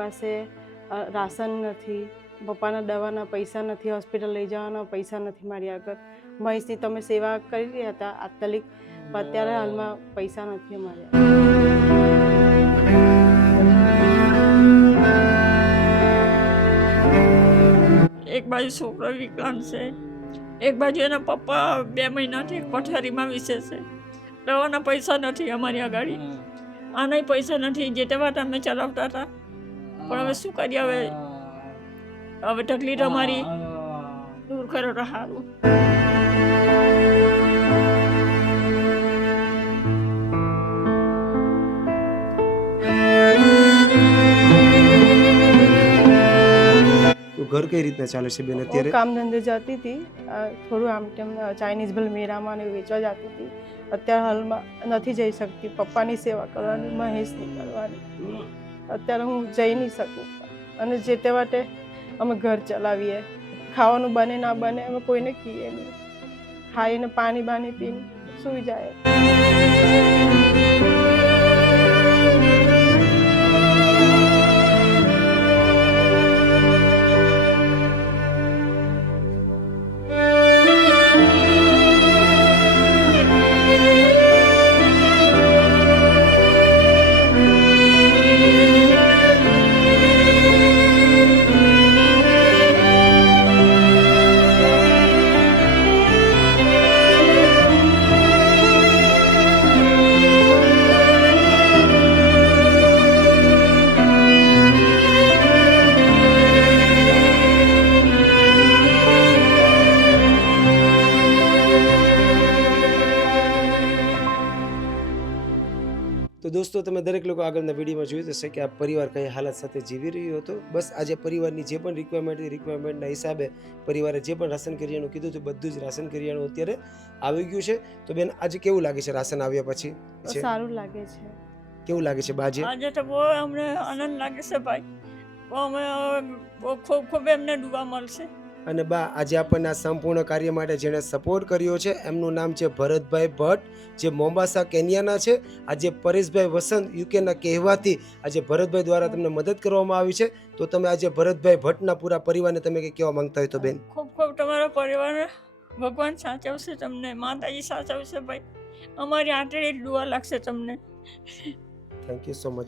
પાસે રાશન નથી, પપ્પાના દવાના પૈસા નથી, હોસ્પિટલ લઈ જવાના પૈસા નથી મારી આગળ. મહેશની તમે સેવા કરી રહ્યા હતા તાત્કાલિક, પણ અત્યારે હાલમાં પૈસા નથી અમારે. એક બાજુ છોકરો વિકલાંગ છે, એક બાજુ એના પપ્પા 2 મહિનાથી પથારીમાં વિશે છે. દવાના પૈસા નથી અમારી આગળ, આના પૈસા નથી. જે તેવા અમે ચલાવતા હતા, પણ હવે શું કરીએ? હવે તકલીફ અમારી દૂર કરો તો સારું. ઘર કઈ રીતના ચાલે છે બેન અત્યારે? કામ ધંધે જતી હતી, થોડું આમ તેમ ચાઇનીઝ ભલ મેરામાં ને વેચવા જતી હતી. અત્યારે હાલમાં નથી જઈ શકતી. પપ્પાની સેવા કરવાની, મહેશની કરવાની. અત્યારે હું જઈ નહીં શકું. અને જે તે માટે અમે ઘર ચલાવીએ, ખાવાનું બને ના બને અમે કોઈને કહીએ નહીં, ખાઈને પાણી બાની પીને સૂઈ જાય. તો દોસ્તો, તમે દરેક લોકો આગળના વિડીયોમાં જોયું હશે કે આ પરિવાર કઈ હાલત સાથે જીવી રહ્યો હતો. બસ આજે પરિવારની જે પણ રિક્વાયરમેન્ટના હિસાબે પરિવારે જે પણ રાશન કરિયાણું કીધું હતું, બધું જ રાશન કરિયાણું અત્યારે આવી ગયું છે. તો બેન, આજે કેવું લાગે છે રાશન આવ્યા પછી? સારું લાગે છે. કેવું લાગે છે બાજે? આજે તો બહુ અમને આનંદ લાગે છે ભાઈ. અમે ખૂબ ખૂબ એમને દુઆ મળશે. અને બા, આજે આપણને આ સંપૂર્ણ કાર્ય માટે જેણે સપોર્ટ કર્યો છે એમનું નામ છે ભરતભાઈ ભટ્ટ, જે મોમ્બાસા કેન્યાના છે. આજે પરેશભાઈ વસંત યુકેના કહેવાથી આજે ભરતભાઈ દ્વારા તમને મદદ કરવામાં આવી છે. તો તમે આજે ભરતભાઈ ભટ્ટના પૂરા પરિવારને તમે કંઈ કહેવા માંગતા હોય તો બેન? ખૂબ ખૂબ તમારા પરિવારને ભગવાન સાચવશે, તમને માતાજી સાચવશે ભાઈ. અમારી આટલી દુઆ લાગશે તમને. Thank you so much.